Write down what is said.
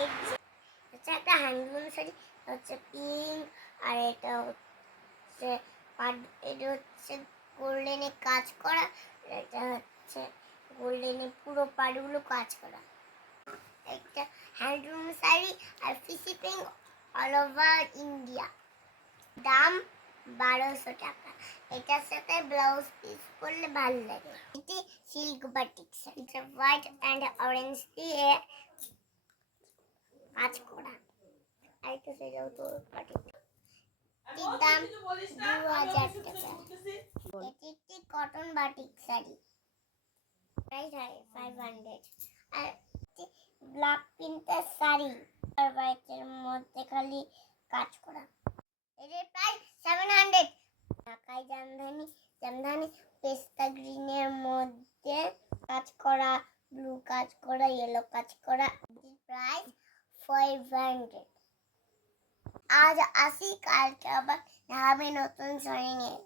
এই যে হচ্ছে একটা হ্যান্ডলুম শাড়ি, হচ্ছে পিঙ্ক, আর এটা হচ্ছে এটা হচ্ছে গোল্ডেনে কাজ করা, এটা হচ্ছে গোল্ডেনে পুরো পাড়গুলো কাজ করা। একটা হ্যান্ডলুম শাড়ি আর ফিসি পিঙ্ক অল ওভার ইন্ডিয়া, দাম 1200 টাকা। এটার সাথে ব্লাউজ পিস করলে ভালো লাগে। এটি silk batik sari, white and orange দিয়ে কাজ করা। আর একটা সেটাও তো বাটিক, এটির দাম 2000 টাকা। এটি একটি কটন বাটিক শাড়ি, প্রাইস 500। আর ব্ল্যাক প্রিন্টের শাড়ি আর হোয়াইটের মধ্যে খালি কাজ করা, এটার প্রাইস 700 ঢাকাই জামদানি পেস্তা গ্রিনের মধ্যে কাজ করা, ব্লু কাজ করা, ইয়েলো কাজ করা, প্রাইস 500। আজ আসি, কালকে আবার হবে নতুন শাড়ি নিয়ে।